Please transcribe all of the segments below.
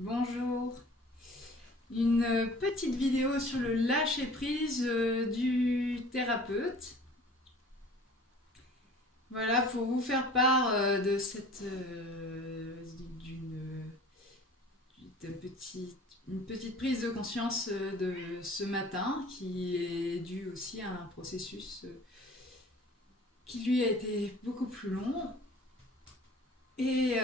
Bonjour. Une petite vidéo sur le lâcher-prise du thérapeute. Voilà, pour vous faire part de cette une petite prise de conscience de ce matin qui est due aussi à un processus qui lui a été beaucoup plus long. Et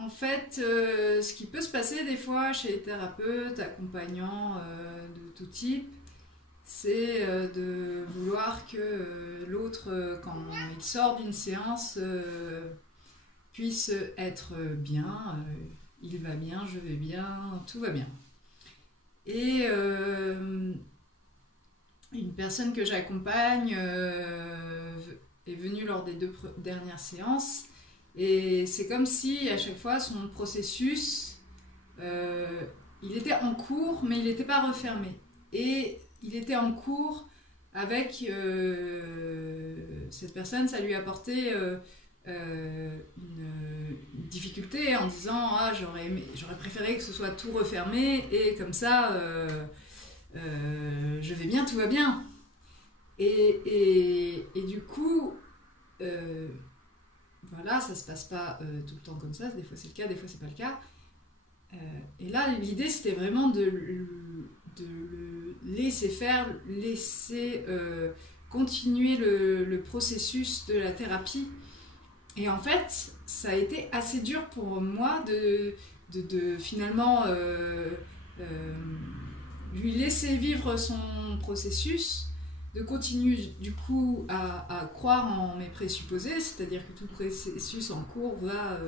en fait, ce qui peut se passer des fois chez les thérapeutes, accompagnants de tout type, c'est de vouloir que l'autre, quand il sort d'une séance, puisse être bien, il va bien, je vais bien, tout va bien. Et une personne que j'accompagne est venue lors des 2 dernières séances. Et c'est comme si à chaque fois son processus, il était en cours, mais il n'était pas refermé. Et il était en cours avec cette personne, ça lui apportait une difficulté en disant ah, j'aurais préféré que ce soit tout refermé et comme ça je vais bien, tout va bien. Et du coup, voilà, ça se passe pas tout le temps comme ça, des fois c'est le cas, des fois c'est pas le cas. Et là, l'idée c'était vraiment de le laisser faire, laisser continuer le processus de la thérapie. Et en fait, ça a été assez dur pour moi de finalement lui laisser vivre son processus, de continuer du coup à croire en mes présupposés, c'est-à-dire que tout processus en cours va,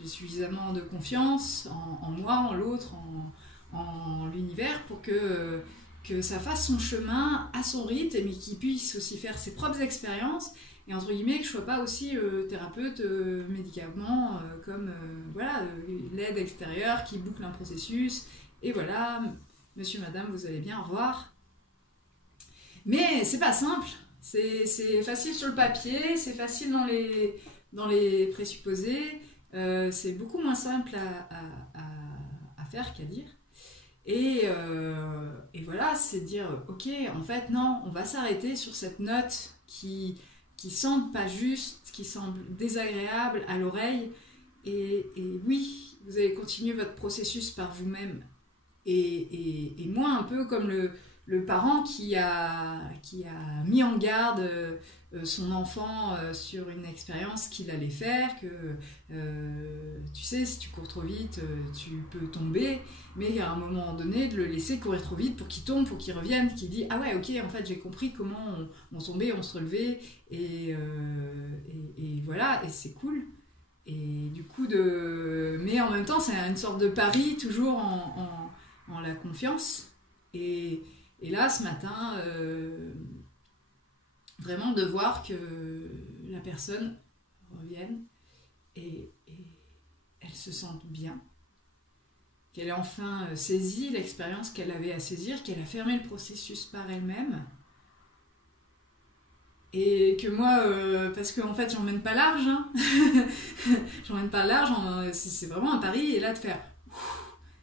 j'ai suffisamment de confiance en moi, en l'autre, en l'univers pour que ça fasse son chemin à son rythme, mais qu'il puisse aussi faire ses propres expériences, et entre guillemets que je ne sois pas aussi thérapeute, médicament, comme voilà, l'aide extérieure qui boucle un processus, et voilà, monsieur, madame, vous allez bien, au revoir. Mais c'est pas simple, c'est facile sur le papier, c'est facile dans les présupposés, c'est beaucoup moins simple à faire qu'à dire. Et voilà, c'est dire, ok, en fait, non, on va s'arrêter sur cette note qui semble pas juste, qui semble désagréable à l'oreille. Et oui, vous allez continuer votre processus par vous-même. Et moi, un peu comme le parent qui a mis en garde son enfant sur une expérience qu'il allait faire, que tu sais, si tu cours trop vite, tu peux tomber, mais à un moment donné, de le laisser courir trop vite pour qu'il tombe, pour qu'il revienne, qu'il dit ah ouais, ok, en fait j'ai compris comment on tombait, on se relevait, et voilà, et c'est cool. Et du coup, mais en même temps, c'est une sorte de pari, toujours en la confiance. Et là, ce matin, vraiment de voir que la personne revienne et elle se sente bien, qu'elle ait enfin saisi l'expérience qu'elle avait à saisir, qu'elle a fermé le processus par elle-même. Et que moi, parce qu'en fait, j'emmène pas large, hein. J'emmène pas large, c'est vraiment un pari, et là de faire,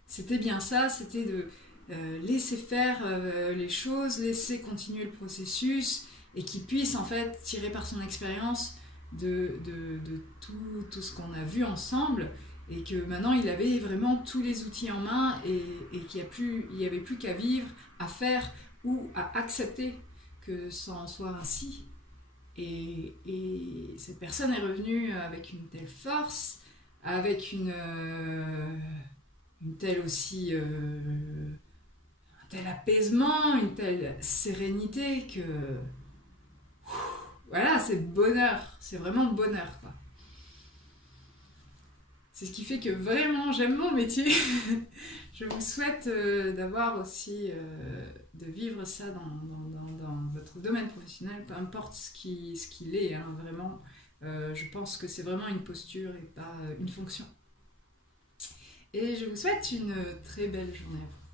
c'était bien ça, c'était de laisser faire les choses, laisser continuer le processus, et qu'il puisse en fait tirer par son expérience de tout ce qu'on a vu ensemble, et que maintenant il avait vraiment tous les outils en main, et qu'il n'y avait plus qu'à vivre, à faire ou à accepter que ça en soit ainsi. Et cette personne est revenue avec une telle force, avec une telle aussi un tel apaisement, une telle sérénité que voilà, c'est bonheur, c'est vraiment bonheur, quoi. C'est ce qui fait que vraiment j'aime mon métier. Je vous souhaite d'avoir aussi de vivre ça dans votre domaine professionnel, peu importe ce qu'il est, hein, vraiment. Je pense que c'est vraiment une posture et pas une fonction. Et je vous souhaite une très belle journée à vous.